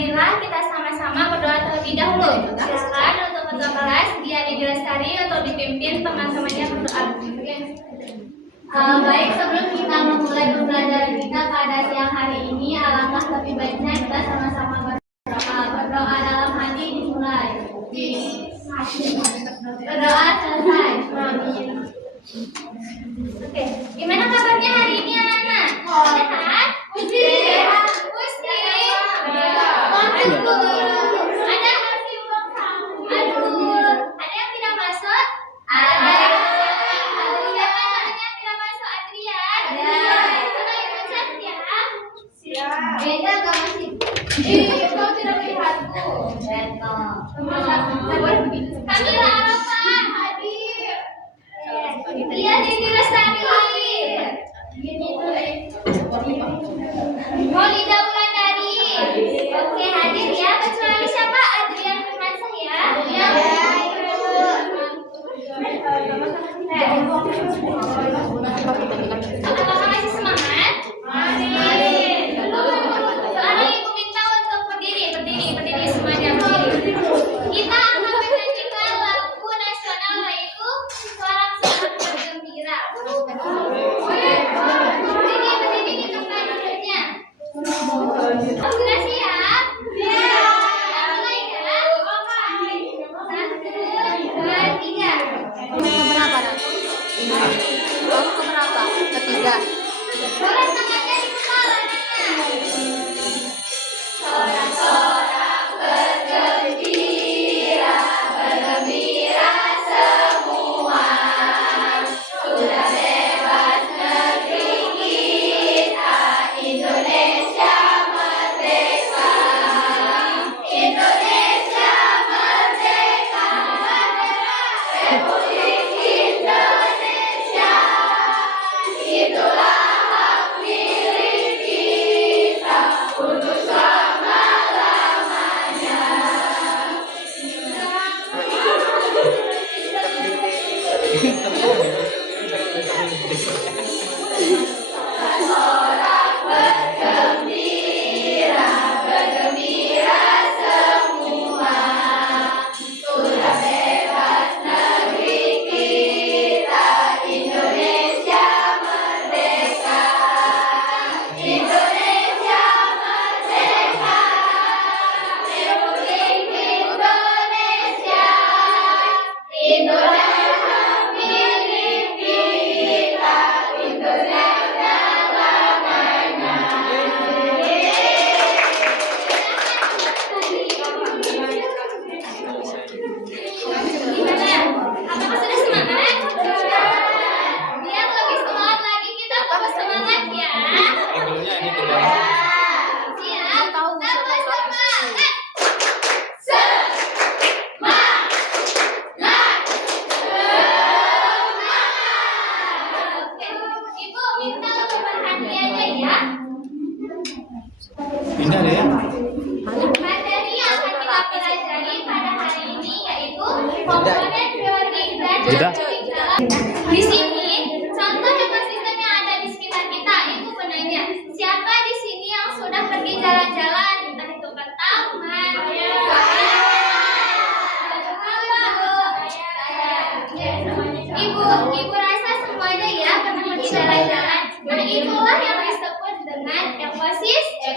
marilah kita sama-sama berdoa terlebih dahulu. Silakan untuk ketua kelas Dia Dewi Lestari untuk dipimpin teman-temannya berdoa. Baik, sebelum kita memulai pembelajaran kita pada siang hari ini, alangkah lebih baiknya kita sama-sama berdoa. Berdoa dalam hati dimulai. Berdoa selesai. Oke, gimana kabarnya hari ini anak-anak? Sehat? Puji. Puji. Ada arti aduh. Ada yang tidak masuk? Ada. Siapa namanya yang tidak masuk? Adrian. Coba ikut chat ya. Siap. Beda gak masih? Kau tidak melihatku. Betul. Kamila Arafah. Hadir. Dia Dewi Lestari. Maulida Wulandari. Oke, hadir ya. Kecuali siapa? Adrian Firmansyah ya. Apakah masih semangat? Mari. Sekarang Ibu minta untuk berdiri semuanya. Kita akan menyanyikan lagu nasional yaitu Sorak-Sorak Bergembira. Berdiri di tempat duduknya. Sudah siap? Mulai ya. 1, 2, 3. Keberapa? Ketiga. Boleh tangannya di kepala. Sorak-sorak bergembira, bergembira semua. Sudah bebas negeri kita, Indonesia merdeka. Indonesia merdeka, Republik Indonesia. Itulah hak milik kita untuk selama-lamanya. Sorak bergembira, bergembira semua. Sudah bebas negeri kita, Indonesia merdeka. Indonesia merdeka, Republik Indonesia. Itulah hak milik kita untuk selama-lamanya. Gimana? Apakah sudah semangat? Biar lebih semangat lagi kita tambah semangat ya. Siap? Tambah semangat. Oke, Ibu minta untuk perhatiannya ya. Pindah deh ya. Materi yang akan kita pelajari pada hari ini yaitu komponen priorik dan aktif dalam. Di sini contoh ekosistem yang ada di sekitar kita itu benarnya. Siapa di sini yang sudah pergi jalan-jalan entah itu ke taman? Ibu rasa semuanya ya pernah pergi jalan-jalan. Nah itulah yang disebut dengan ekosistem.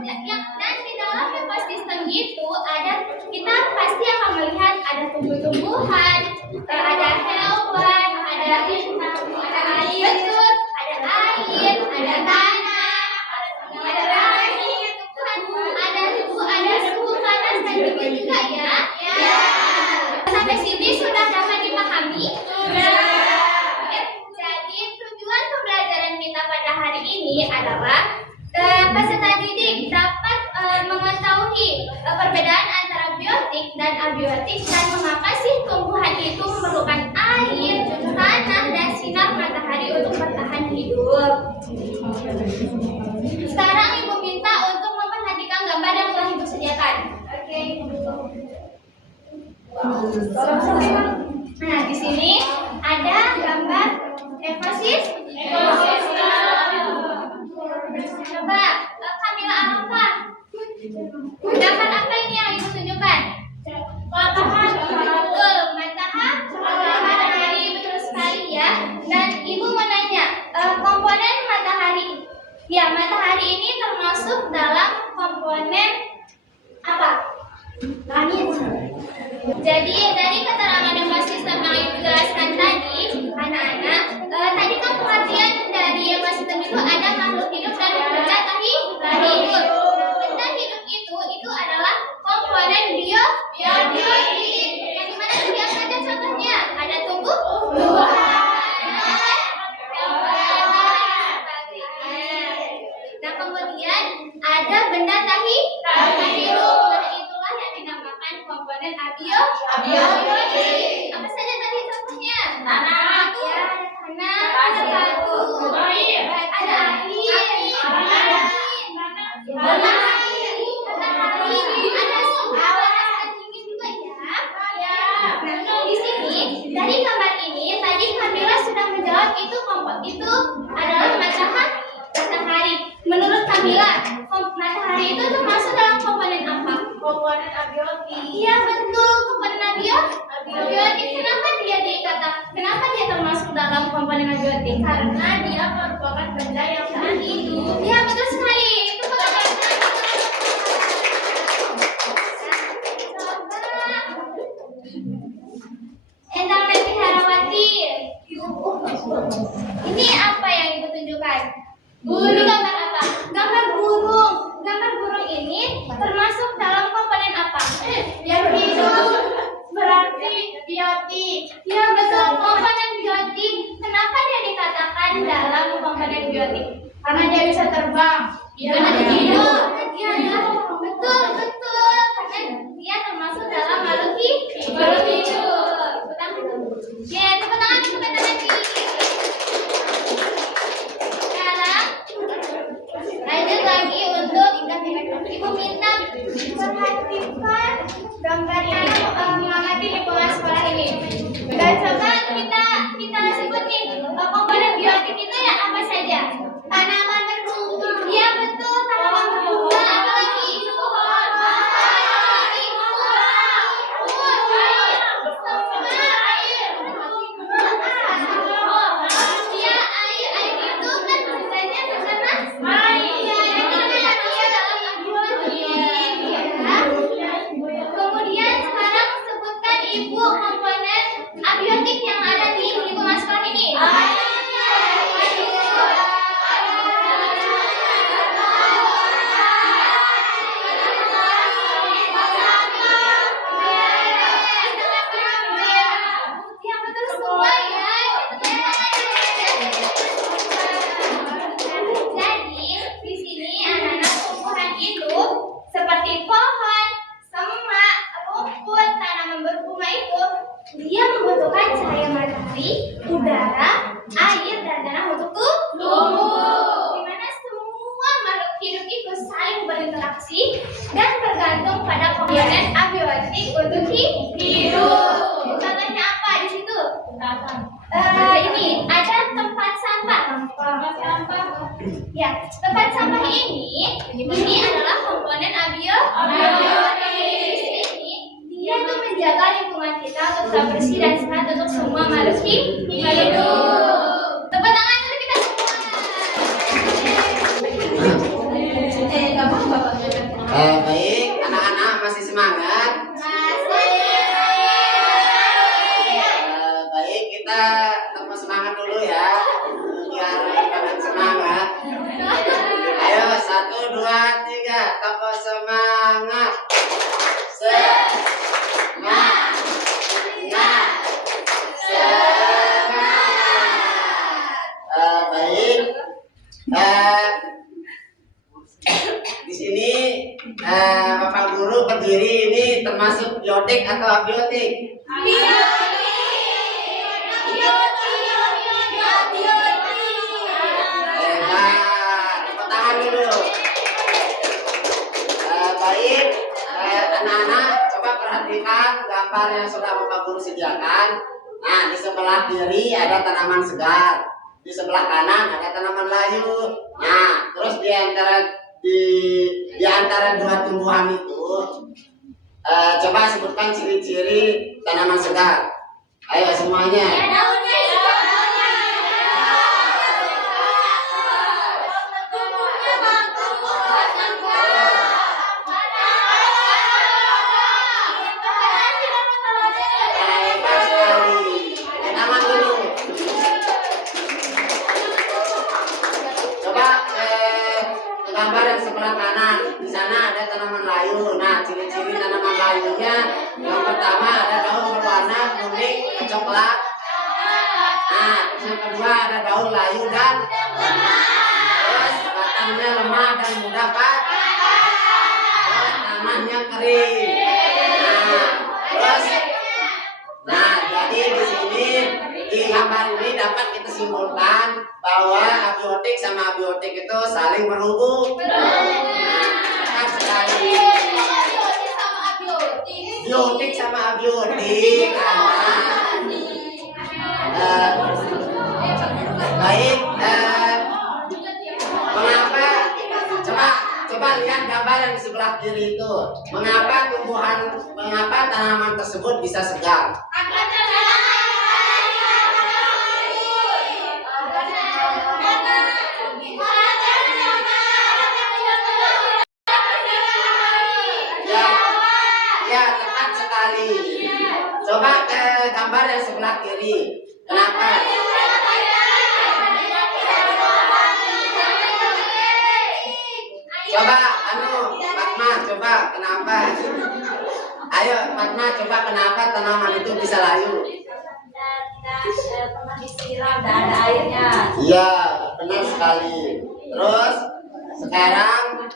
Dan di dalam ekosistem itu ada, kita pasti akan melihat ada tumbuh-tumbuhan, ada hewan, ada air, betul, ada air, ada tanah, ada langit, ada suhu panas dan dingin juga ya. Sampai sini sudah dapat dipahami? Jadi tujuan pembelajaran kita pada hari ini adalah peserta didik dapat mengetahui perbedaan antara biotik dan abiotik dan mengapa sih tumbuhan itu memerlukan air, tanah, dan sinar matahari untuk bertahan hidup. Sekarang Ibu minta untuk memperhatikan gambar yang telah Ibu sediakan. Oke. Nah, di sini ada gambar ekosistem. Coba Kamila Arafah Sedangkan apa ini yang ibu tunjukkan? Matahari. Betul, matahari, betul sekali ya. Dan ibu mau nanya, komponen matahari. Ya, matahari ini termasuk dalam komponen apa? Langit. Jadi dari keterangan dan sistem yang ibu jelaskan tadi, anak-anak, tadi kan pengertian dari ekosistem itu ada makhluk hidup dan benda tak hidup. Benda hidup itu adalah komponen biotik. Yang dimana lihat saja contohnya, ada tumbuhan, nah kemudian ada benda tak hidup. Nah itulah yang dinamakan komponen abiotik. Apa saja tadi contohnya? Tanah. Ya, ada tanah, ada batu, ada air, ada angin, matahari, ada suhu panas dan dingin juga ya. Nah, di sini dari gambar ini tadi Kamila sudah menjawab itu adalah matahari. Menurut Kamila, matahari itu termasuk dalam komponen apa? Komponen abiotik. Iya betul, komponen abiotik. Kenapa dia termasuk dalam komponen abiotik? Karena dia merupakan benda yang tak hidup. Iya betul sekali. Itu Endang Leti Harawati. Ini apa yang ibu tunjukkan? Ini gambar apa? Gambar burung. Gambar burung ini termasuk dalam komponen apa? Yang hidup. Berarti biotik. Ya betul, komponen biotik. Kenapa dia dikatakan dalam komponen biotik? Karena dia bisa terbang. Karena dia hidup. Ya, betul. Karena dia termasuk dalam makhluk hidup. Ya, tepuk tangan lagi. Sekarang lanjut lagi untuk ibu minta perhatikan gambar yang mengamati lingkungan sekolah ini. Dan coba kita sebut nih komponen biotik itu ya apa saja? Tanaman berbunga. Iya betul, tanaman berbunga. Apa lagi? Pohon. Air itu kan gunanya karena kemudian sekarang sebutkan ibu komponen abiotik yang ada di lingkungan sekolah ini. Ya betul semua ya. Jadi di sini anak-anak tumbuhan hidup seperti pohon, semak, rumput, tanaman berbunga itu dia membutuhkan cahaya matahari, udara, air, dan tanah untuk tumbuh. Dimana semua makhluk hidup itu saling berinteraksi dan bergantung pada komponen abiotik untuk hidup. Contohnya apa di situ? Ini ada tempat sampah. Ya, tempat sampah ini adalah komponen abiotik. Di sini dia itu menjaga lingkungan kita untuk tetap bersih dan sehat untuk semua makhluk hidup. Tepuk tangan untuk kita semua. Baik, anak-anak masih semangat? Baik, kita tetap semangat dulu ya, biar kalian semangat. Ayo, 1, 2, 3, tetap semangat. Semangat. Baik. Di sini Bapak Guru berdiri ini termasuk biotik atau abiotik? Tepuk tangan dulu. Baik, anak-anak coba perhatikan gambar yang sudah Bapak Guru sediakan. Nah, di sebelah kiri ada tanaman segar, di sebelah kanan ada tanaman layu. Nah, terus di antara antara dua tumbuhan itu, coba sebutkan ciri-ciri tanaman segar. Ayo semuanya. Daunnya Hebat sekali. Taman dulu. Coba ke gambar yang sebelah kanan. Di sana ada tanaman layu. Nah, ciri-ciri tanaman layunya yang pertama ada daun berwarna kuning coklat. Nah, terus yang kedua ada daun layu dan terus batangnya lemah dan mudah patah. Terus tanahnya kering. Nah, jadi di sini di gambar ini dapat kita simpulkan bahwa abiotik sama abiotik itu saling berhubung. Nah, sekali. Biotik sama abiotik baik. Mengapa? Coba lihat gambar yang di sebelah kiri itu. Mengapa tanaman tersebut bisa segar? Ya, tepat sekali. Coba ke gambar yang sebelah kiri. Kenapa? Coba, Fatma, coba kenapa? Ayo, Fatma, coba kenapa tanaman itu bisa layu? Pernah disiram dan ada airnya. Iya, benar sekali. Terus sekarang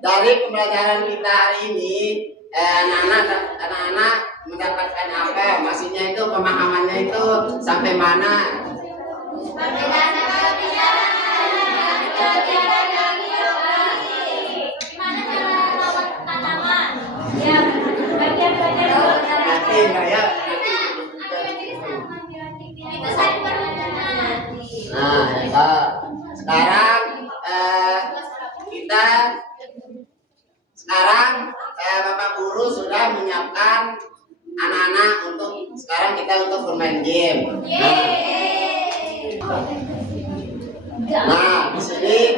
dari pembelajaran kita hari ini, anak-anak mendapatkan apa? Maksudnya itu pemahamannya itu sampai mana? Nanti ya. Nah, ya. Sekarang Bapak Guru sudah menyiapkan anak-anak untuk bermain game. Nah, di sini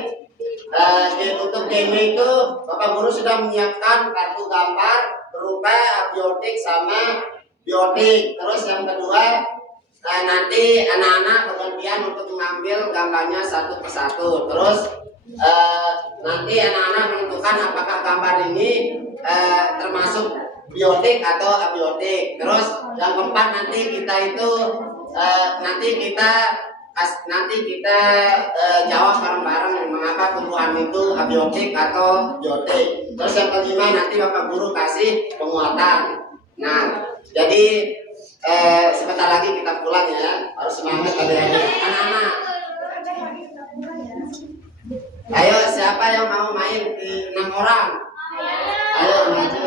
untuk game itu Bapak Guru sudah menyiapkan kartu gambar berupa abiotik sama biotik. Terus yang kedua, nanti anak-anak bergantian untuk mengambil gambarnya satu persatu. Terus nanti anak-anak menentukan apakah gambar ini termasuk biotik atau abiotik. Terus yang keempat nanti kita jawab bareng-bareng mengapa tumbuhan itu abiotik atau biotik. Terus yang kelima nanti Bapak Guru kasih penguatan. Nah, jadi sebentar lagi kita pulang ya. Harus semangat adik-adik. Anak-anak. Ayo, siapa yang mau main di 6 orang? Ayo maju.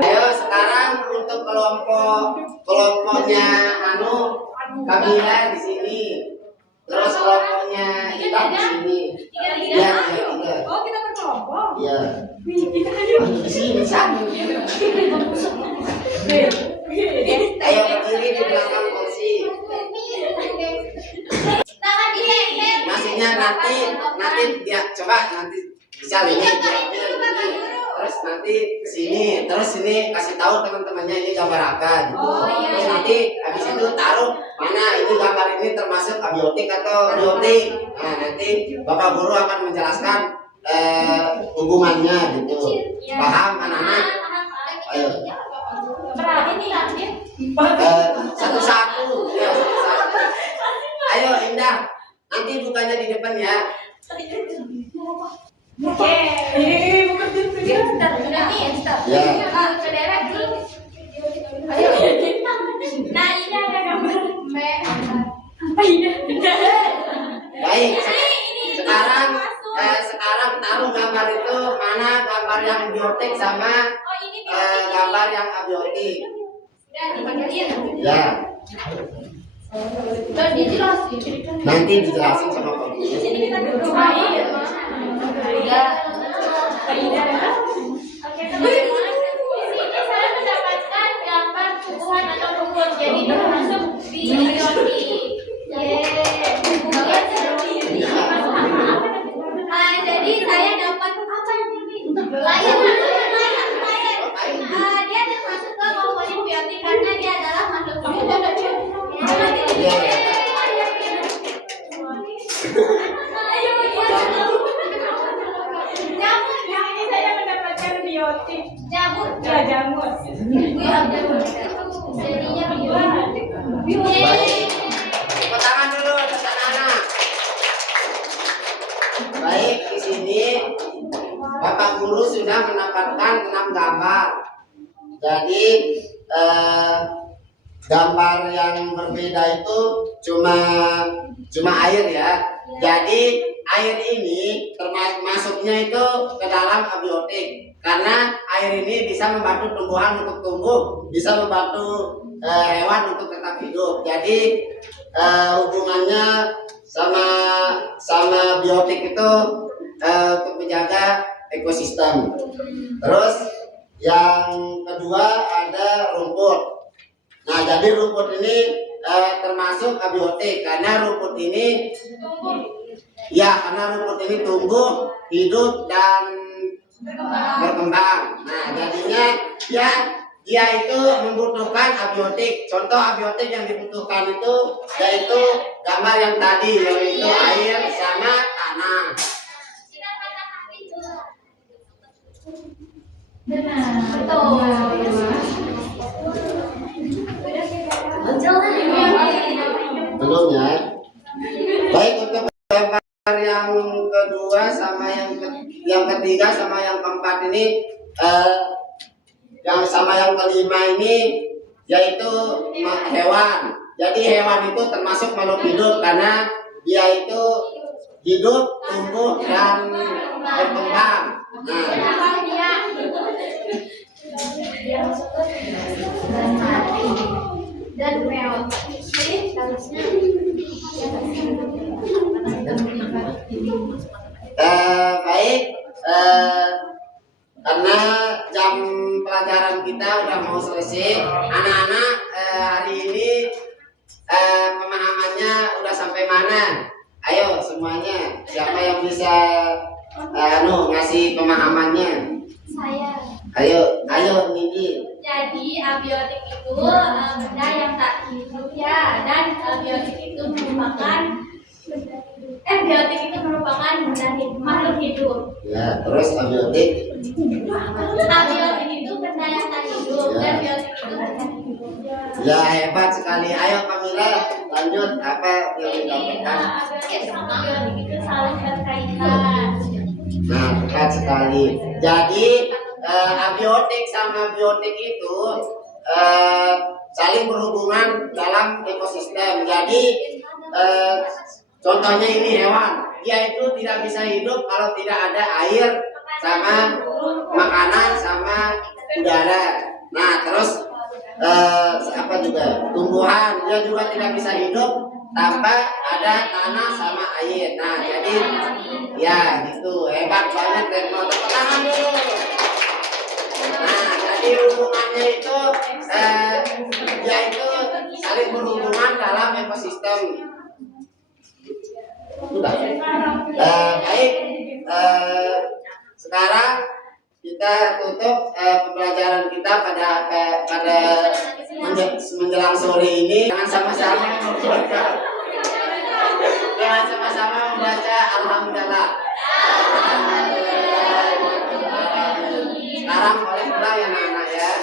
Ayo sekarang untuk kelompoknya Kamila di sini. Terus kelompoknya kita di sini. Ya, tiga. Oh, kita berkelompok. Iya. Di sini sama. Ayo berdiri di belakang kursi. Maksudnya nanti dia coba nanti bisa ini terus nanti kesini, terus ini kasih tahu teman-temannya ini gambar apa gitu. Terus nanti habis itu taruh mana ini gambar ini termasuk abiotik atau biotik. Nah, nanti Bapak Guru akan menjelaskan hubungannya gitu. Paham anak-anak? Ayo. Satu-satu. Ya, satu-satu. Ayo Indah, nanti bukannya di depan ya. Ya. Nah, ini ada gambar. gambar yang biotik sama gambar yang abiotik. Ya. Nanti dijelasin sama kamu. Oke, teman-teman. Di sini saya mendapatkan gambar tumbuhan atau rumput. Jadi itu masuk biotik. Jadi saya dapat apa ini? Layar. Dia termasuk ke komponen biotik karena dia adalah makhluk hidup. Jamur. Jadinya Baik. Tepuk tangan dulu untuk anak-anak. Baik, di sini Bapak Guru sudah mendapatkan 6 gambar. Jadi gambar yang berbeda itu cuma air ya. Jadi air ini masuknya itu ke dalam abiotik karena air ini bisa membantu tumbuhan untuk tumbuh, bisa membantu hewan untuk tetap hidup. Jadi hubungannya sama biotik itu untuk menjaga ekosistem. Terus yang kedua ada rumput. Nah, jadi rumput ini termasuk abiotik karena rumput ini tumbuh, hidup dan berkembang. Nah, jadinya dia itu membutuhkan abiotik. Contoh abiotik yang dibutuhkan itu yaitu gambar yang tadi, yaitu air sama tanah. Belum ya. Baik, untuk gambar yang kedua sama yang ketiga sama yang keempat ini yang sama yang kelima ini yaitu hewan. Jadi hewan itu termasuk makhluk hidup karena dia itu hidup, tumbuh dan berkembang. Dan mel. Baik, karena jam pelajaran kita udah mau selesai, anak-anak hari ini pemahamannya udah sampai mana? Ayo semuanya, siapa yang bisa ngasih pemahamannya? Saya. Ayo Nindi. Jadi abiotik itu benda yang tak hidup ya, dan biotik itu merupakan makhluk hidup. Ya, terus abiotik itu benda yang tak hidup dan biotik itu benda hidup. Ya, hebat sekali. Ayo Kamila, lanjut apa yang didapatkan? Abiotik sama biotik itu saling berkaitan. Nah, tepat sekali. Jadi abiotik sama biotik itu saling berhubungan dalam ekosistem. Jadi contohnya ini hewan, dia itu tidak bisa hidup kalau tidak ada air sama makanan sama udara. Nah, terus apa juga tumbuhan, dia juga tidak bisa hidup tanpa ada tanah sama air. Nah, jadi ya gitu, hebat banget Retno, tepuk tangan dulu. Nah, jadi hubungannya itu dia itu saling berhubungan dalam ekosistem. Sudah. Baik, sekarang kita tutup pembelajaran kita pada menjelang sore ini. Jangan sama-sama membaca. Jangan sama-sama membaca Alhamdulillah. Sekarang boleh pulang ya anak-anak ya.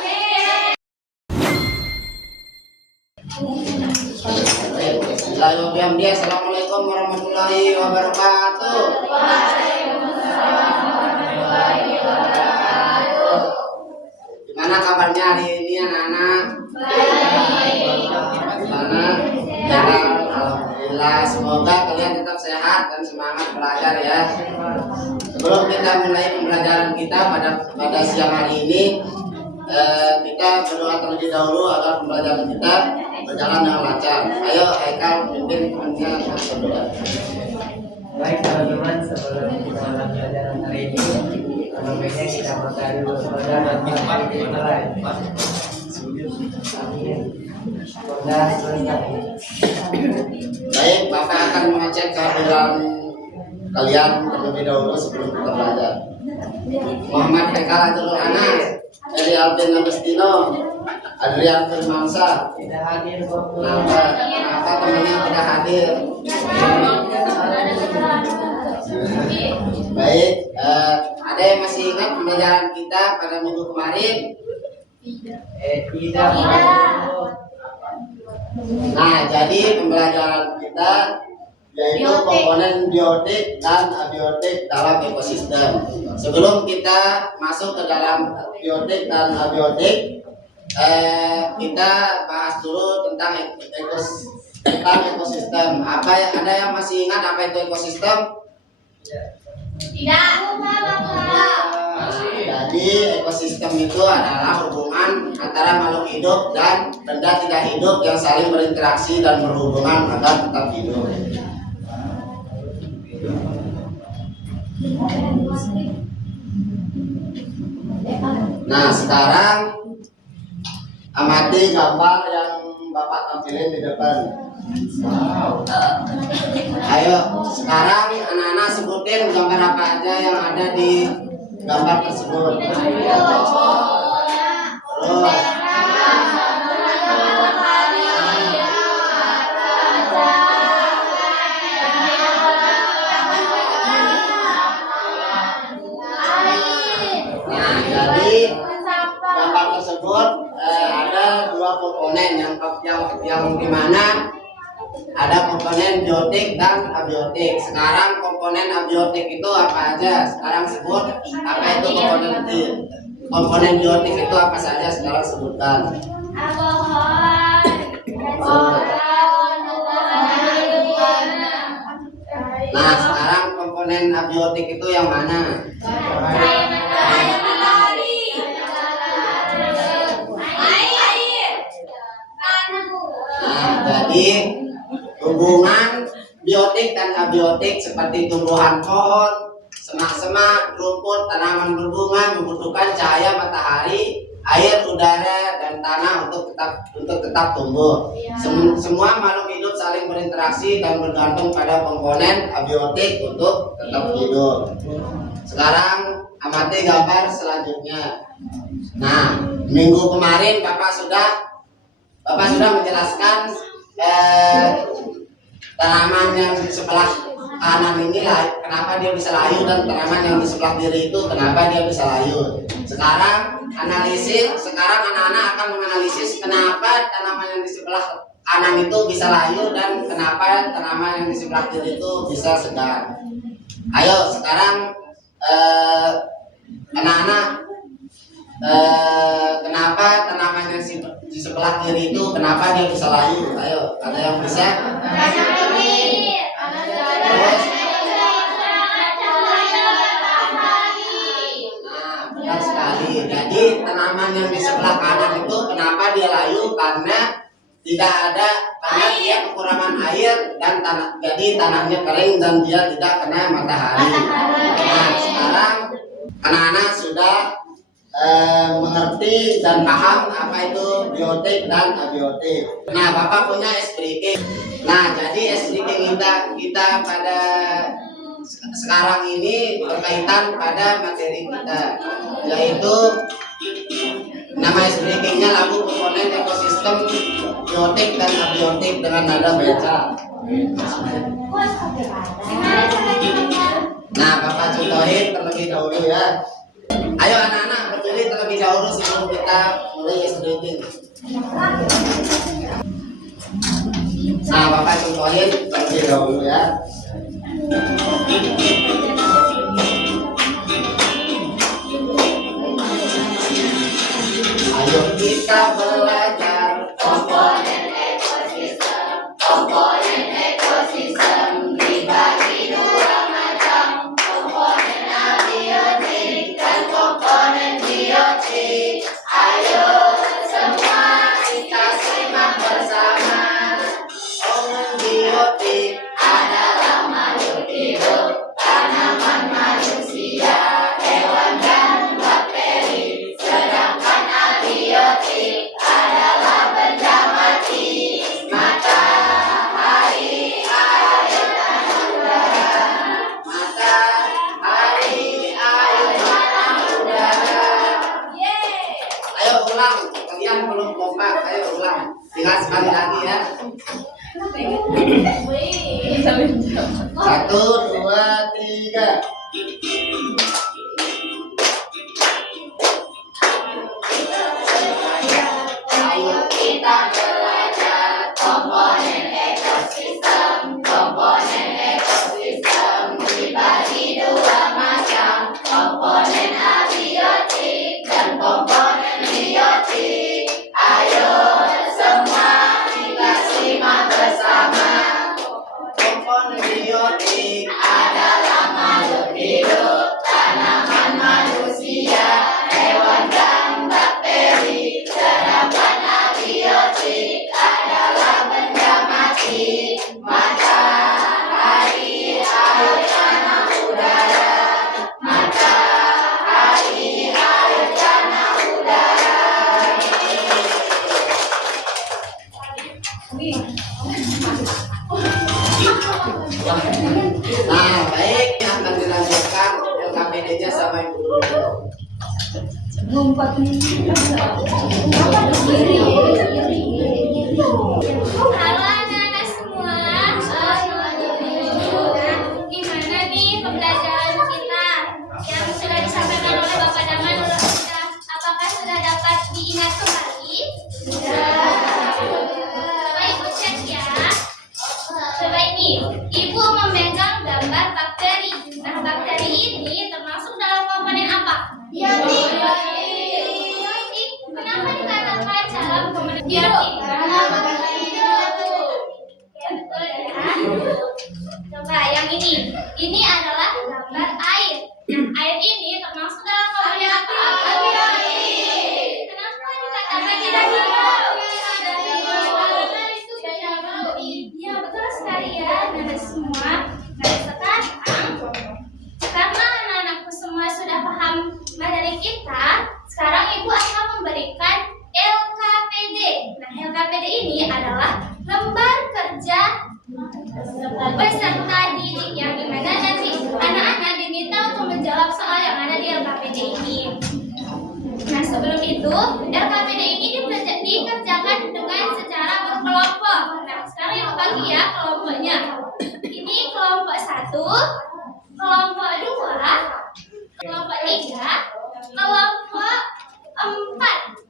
Bismillahirrahmanirrahim. Assalamualaikum warahmatullahi wabarakatuh. Gimana kabarnya hari ini anak-anak? Gimana? Alhamdulillah. Alhamdulillah, semoga kalian tetap sehat dan semangat belajar ya. Sebelum kita mulai pembelajaran kita pada siang hari ini, kita berdoa terlebih dahulu agar pembelajaran kita berjalan dengan lancar. Ayo, Haikal pimpin temannya berdoa. Baik teman-teman, sebelum kita mulai pelajaran hari ini, baiknya kita baca dulu pelajaran kita mulai. Sudah selesai. Baik, Bapak akan mengecek kehadiran kalian terlebih dahulu sebelum kita belajar. Muhammad Haikal Abdul Anas, dari Alvin Agustino, Adrian Firmansa. Tidak hadir waktu. Kenapa temannya tidak hadir? Baik, ada yang masih ingat pembelajaran kita pada minggu kemarin? Tidak. Nah, jadi pembelajaran kita yaitu komponen biotik dan abiotik dalam ekosistem. Sebelum kita masuk ke dalam biotik dan abiotik, kita bahas dulu tentang ekosistem. Ada yang masih ingat apa itu ekosistem? Tidak. Jadi ekosistem itu adalah hubungan antara makhluk hidup dan benda tidak hidup yang saling berinteraksi dan berhubungan agar tetap hidup. Nah, sekarang amati gambar yang Bapak tampilin di depan. Ayo, sekarang anak-anak sebutin gambar apa aja yang ada di gambar tersebut. Terus, nah, jadi gambar tersebut ada dua komponen yang dimana ada komponen biotik dan abiotik. Sekarang komponen abiotik itu apa aja? Sekarang sebut apa itu komponen biotik itu apa saja? Sekarang sebutkan. Nah, sekarang komponen abiotik itu yang mana? Nah, jadi hubungan biotik dan abiotik seperti tumbuhan pohon, semak-semak, rumput, tanaman berbunga membutuhkan cahaya matahari, air, udara, dan tanah untuk tetap tumbuh. Semua makhluk hidup saling berinteraksi dan bergantung pada komponen abiotik untuk tetap hidup. Sekarang amati gambar selanjutnya. Nah, minggu kemarin Bapak sudah menjelaskan tanaman yang di sebelah kanan ini kenapa dia bisa layu, dan tanaman yang di sebelah kiri itu kenapa dia bisa layu. Sekarang anak-anak akan menganalisis kenapa tanaman yang di sebelah kanan itu bisa layu dan kenapa tanaman yang di sebelah kiri itu bisa segar. Ayo sekarang anak-anak, kenapa tanaman yang di sebelah kiri itu kenapa dia bisa layu? Ayo, ada yang bisa? Terus? Nah, benar sekali. Jadi tanaman yang di sebelah kanan itu kenapa dia layu? Karena dia kekurangan air dan jadi tanahnya kering dan dia tidak kena matahari. Nah, sekarang anak-anak sudah mengerti dan paham apa itu biotik dan abiotik. Nah, Bapak punya S-Breaking. Nah, jadi S-Breaking kita pada sekarang ini berkaitan pada materi kita, yaitu nama S-Breakingnya lagu komponen ekosistem biotik dan abiotik dengan nada baca. Nah, Bapak contohin terlebih dahulu ya. Ayo anak-anak berdiri terlebih dahulu sebelum kita mulai S-Breaking. Nah, Bapak contohin terlebih dahulu ya. Ayo kita belajar komponen ekosistem. Ingat sekali lagi ya. 1, 2, 3. Ayo kita belajar komponen ekosistem. Komponen ekosistem dibagi dua macam, komponen abiotik dan komponen biotik. Ayo semua kita simak bersama. Komponen biotik Adalah makhluk hidup, tanaman, manusia, hewan dan bakteri. Sedangkan abiotik adalah benda mati, matahari, air, tanah, udara. Matahari, air, tanah, udara. Nah, baik, yang akan dilanjutkan LKPD-nya sama Ibu Guru. Halo anak-anak semua. Gimana nih pembelajaran kita yang sudah disampaikan oleh Bapak Daman oleh kita? Apakah sudah dapat diingat kembali? Sudah. Coba Ibu cek ya. Coba ini, Ibu memegang gambar bakteri. Nah, bakteri ini termasuk dalam komponen apa? Biotik. Biotik. Kenapa dikatakan dalam komponen biotik? Karena bakteri hidup. Ya, betul ya. Coba yang ini. Ini adalah gambar air. Nah, air ini termasuk dalam komponen apa? Biotik. Kenapa dikatakan tidak hidup? Iya, betul sekali ya, anak-anak semua. Nah, sekarang karena anak-anakku semua sudah paham materi kita, sekarang Ibu akan memberikan LKPD. Nah, LKPD ini adalah lembar kerja peserta didik yang dimana nanti anak-anak diminta untuk menjawab soal yang ada di LKPD ini. Nah, sebelum itu, LKPD ini dikerjakan dengan secara berkelompok. Nah, sekarang Ibu bagi ya kelompoknya. Ini kelompok 1, kelompok 2, kelompok 3, kelompok 4.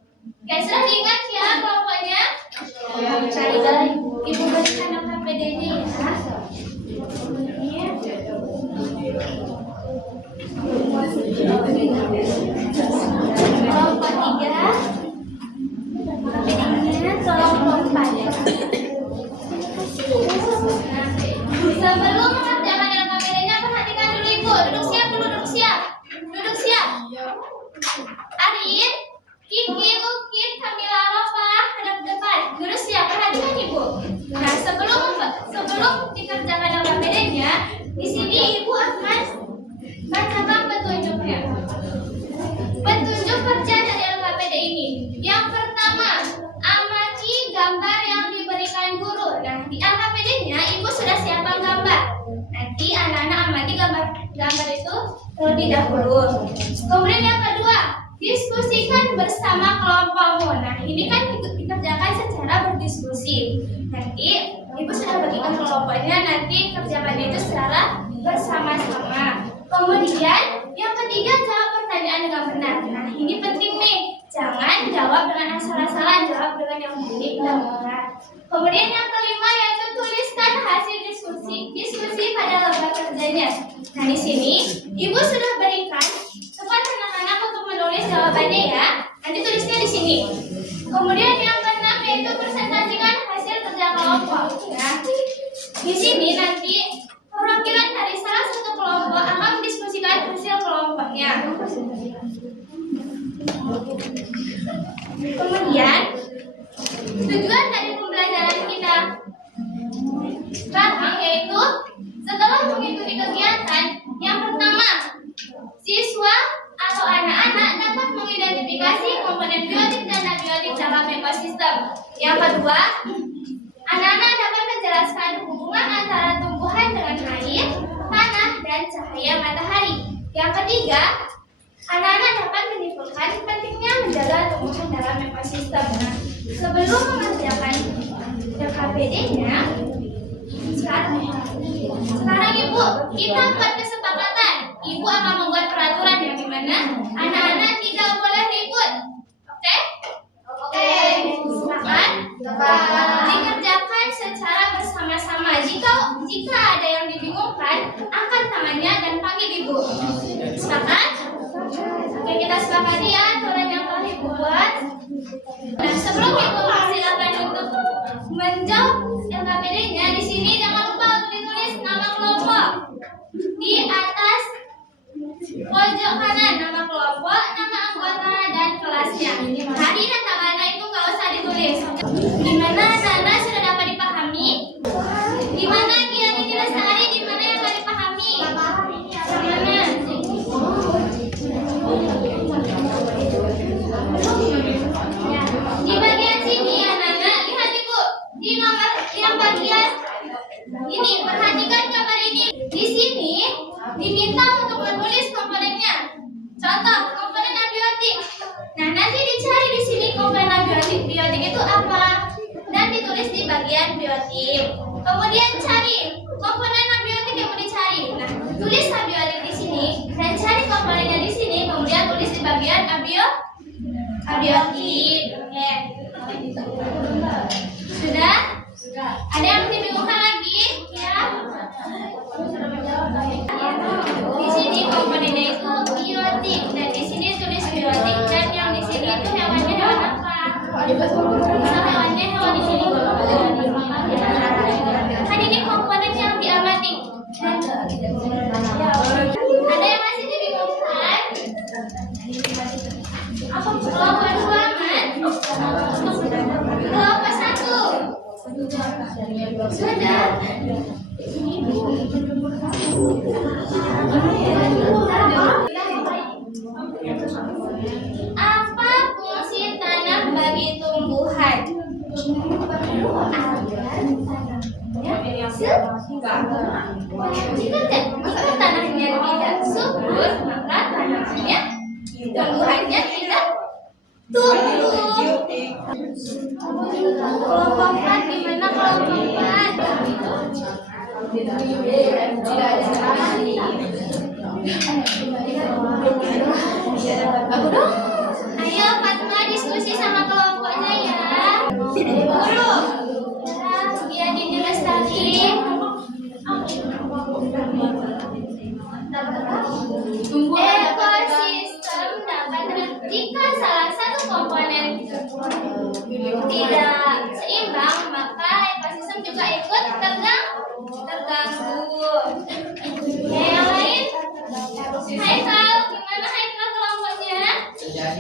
Guys, sudah diingat ya kelompoknya? Cari Ibu berikan LKPD-nya ya. Kelompok 3, LKPD-nya kelompok 4. Sebelum mengerjakan LKPD-nya, perhatikan dulu Ibu. Duduk siap dulu, duduk siap. Duduk siap. Arin, Kiki, Bukit, Kamila, Rofa, hadap depan. Duduk siap, perhatikan Ibu. Nah, sebelum dikerjakan LKPD-nya, di sini Ibu akan bacakan petunjuknya. Petunjuk kerja dari LKPD ini. Yang pertama, amati gambar yang diberikan guru. Nah, di LKPD-nya Ibu sudah siapkan gambar. Nanti anak-anak amati gambar itu terlebih dahulu. Kemudian yang kedua, diskusikan bersama kelompokmu. Nah, ini kan dikerjakan secara berdiskusi. Nanti Ibu sudah bagikan kelompoknya, nanti kerjakan itu secara bersama-sama. Kemudian yang ketiga, jawab pertanyaan dengan benar. Nah, ini penting nih. Jangan jawab dengan asal-asalan, jawab dengan yang baik dan benar. Kemudian yang kelima yaitu tuliskan hasil diskusi pada lembar kerjanya. Nah, di sini Ibu sudah berikan tempat anak-anak untuk menulis jawabannya ya. Nanti tulisnya di sini. Kemudian yang keenam yaitu presentasikan hasil kerja kelompok. Nah, di sini nanti perwakilan dari salah satu kelompok akan mendiskusikan hasil kelompoknya. Kemudian tujuan dari pembelajaran kita sekarang yaitu setelah mengikuti kegiatan, yang pertama, siswa atau anak-anak dapat mengidentifikasi komponen biotik dan abiotik dalam ekosistem. Yang kedua, anak-anak dapat menjelaskan hubungan antara tumbuhan dengan air, tanah, dan cahaya matahari. Yang ketiga, anak-anak dapat menyimpulkan pentingnya menjaga tumbuhan dalam ekosistem. Nah, sebelum mengerjakan KPD-nya sekarang Ibu, kita buat kesepakatan. Ibu akan membuat peraturan yang dimana anak-anak tidak boleh ribut. Oke? Oke. Silakan. Dikerjakan secara bersama-sama. Jika ada yang dibingungkan, angkat tangannya dan panggil Ibu. Sepakat? Oke, kita sepakati ya aturan yang telah Ibu buat. Nah, sebelum Ibu silakan untuk menjawab LKPD-nya, di sini jangan lupa untuk ditulis nama kelompok di atas pojok kanan, nama kelompok, nama anggota dan kelasnya. Hari dan tanggalnya itu nggak usah ditulis. Gimana anak-anak sudah dapat dipahami? Gimana Kiani Lestari? Gimana yang nggak dipahami? Gimana? Di bagian sini anak-anak, lihat Ibu, di nomor yang bagian ini, perhatikan gambar ini. Di sini diminta untuk menulis komponennya. Contoh, komponen abiotik. Nah, nanti dicari di sini komponen abiotik. Biotik itu apa? Dan ditulis di bagian biotik. Kemudian cari komponen abiotik yang mau dicari. Nah, tulis abiotik di sini dan cari komponennya di sini. Kemudian tulis di bagian abiotik. Oke. Sudah? Ada yang dibingungkan lagi? Ya. Di sini komponennya itu biotik dan di sini tulis biotik dan yang di sini itu hewannya hewan apa? Misal hewannya hewan di sini kan ini komponen yang diamati. Ada yang masih dibingungkan? Kelompok ruangan, kelompok 1. Sudah. Apa fungsi tanah bagi tumbuhan? Jika tanahnya tidak subur, maka tanahnya tumbuhannya tidak tumbuh. Kelompok 4, gimana kelompok 4? Ayo Fatma diskusi sama kelompoknya ya. Guru. Dia Dini Lestari. Ekosistem dapat jika salah satu komponen tidak seimbang, maka ekosistem juga ikut terganggu. Yang lain? Haikal, gimana Haikal kelompoknya? Sudah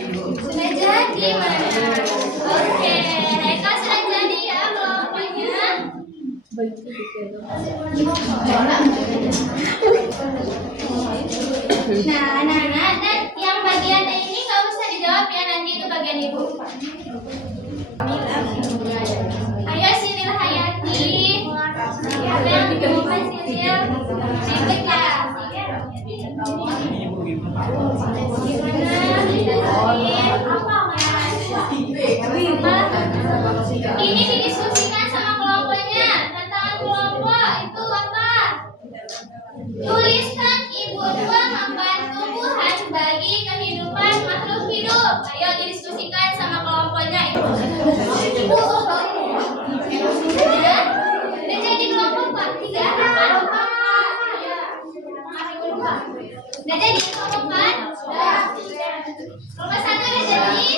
jadi mana? Oke, Haikal sudah jadi ya kelompoknya. Nah, anak-anak, dan yang bagian ini nggak usah dijawab ya, nanti itu bagian Ibu. Ayo Siril Hayati. Siapa yang ditemukan Siril? Ribet ya? Ini didiskusikan sama kelompoknya. Tantangan kelompok itu apa? Tuliskan ibu dua manfaat tumbuhan bagi kehidupan makhluk hidup. Ayo didiskusikan sama kelompoknya. Ya, udah jadi kelompok 3 kan? Udah jadi kelompok 4? Kelompok 1 udah jadi?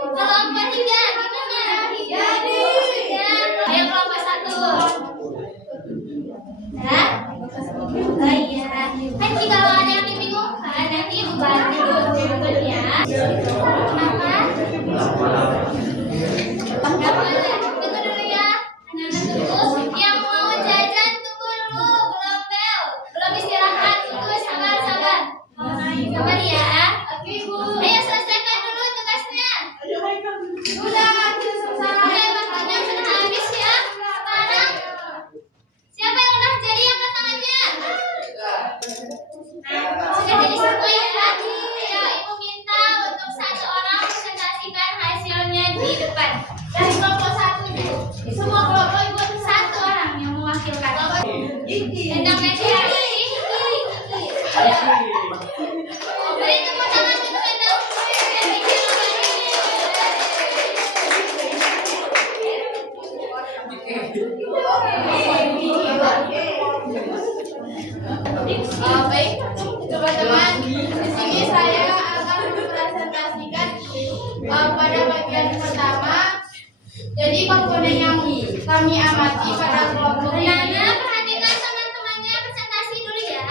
Kelompok 3 gimana? Jadi. Ayo kelompok 1. Nah? Oh iya. Kan kalau ada yang dibingungkan, nanti Ibu bantu dulu ya. Kenapa? Nggak boleh. Tunggu dulu ya. Anak-anak tunggu. Yang mau jajan tunggu dulu. Belum bel. Belum istirahat. Tunggu sabar. Sabar ya. Oke Bu. Ayo selesaikan dulu tugasnya. Udah. Waktunya sudah habis ya. Sekarang siapa yang udah jadi angkat tangannya? Sudah jadi semua ya. Ayo Ibu minta untuk 1 orang. Baik, teman-teman, di sini saya akan mempresentasikan pada bagian pertama. Jadi komponen yang kami amati pada kelompok ini. Perhatikan teman-temannya, presentasi dulu ya.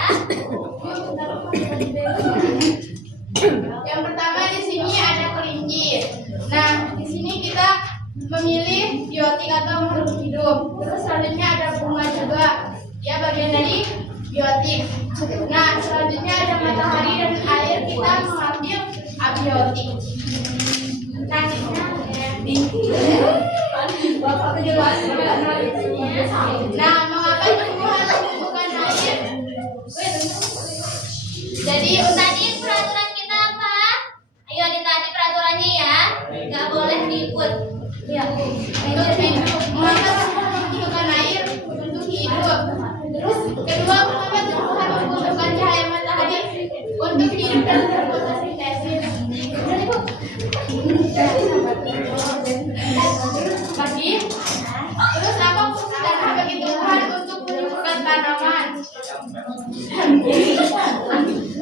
Yang pertama di sini ada kelinci. Nah, di sini kita memilih biotik atau makhluk hidup. Terus selanjutnya ada bunga juga, ya bagian dari biotik. Nah, selanjutnya ada matahari dan air, kita mengambil abiotik. Nah, mengapa tumbuhan bukan air? Jadi tadi peraturan kita apa? Ayo ditaati peraturannya ya. Nggak boleh ribut. Ya. Untuk hidup. Mengapa tumbuhan membutuhkan air untuk hidup? Terus kedua, mengapa tumbuhan membutuhkan cahaya matahari untuk hidup dan berfotosintesis? Lagi. Terus apa fungsi tanah bagi tumbuhan untuk menumbuhkan tanaman?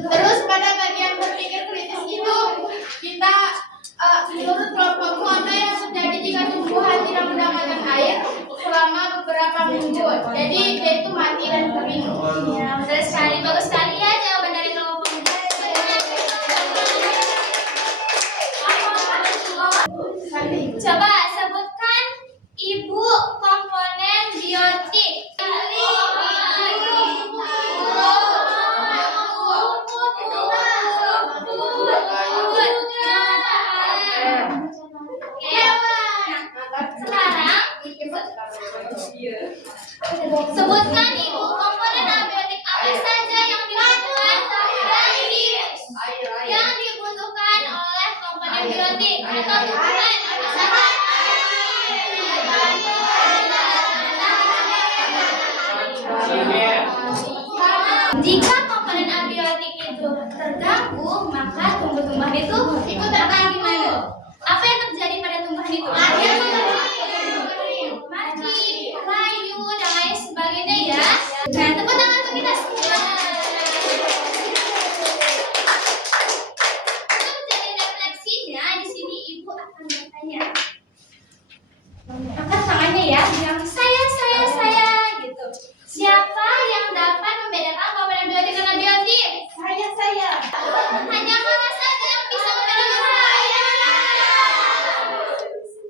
Terus pada bagian berpikir kritis itu kita menurut kelompokmu apa yang terjadi jika tumbuhan tidak mendapatkan air selama beberapa minggu? Jadi dia itu mati dan kering. Ya, benar sekali, bagus sekali ya jawaban dari kelompokmu. Coba sebutkan ibu komponen biotik. Sebutkan ibu komponen abiotik apa saja yang dibutuhkan oleh komponen biotik atau tumbuhan apa saja? Jika komponen abiotik itu terganggu, maka tumbuh-tumbuhan itu ikut akan gimana? Apa yang terjadi pada tumbuhan itu? Mati, layu, dan lain sebagainya ya. Nah, tepuk tangan untuk kita semua. Untuk jadi refleksinya, di sini ibu akan bertanya. Angkat tangannya ya, bilang saya gitu. Siapa yang dapat membedakan komponen biotik dan abiotik? Saya. Hanya mama saja yang bisa membedakan saya.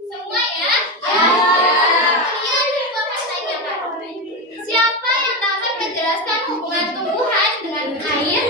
Semua ya? Kemudian kedua pertanyaan. Siapa yang dapat menjelaskan hubungan tumbuhan dengan air,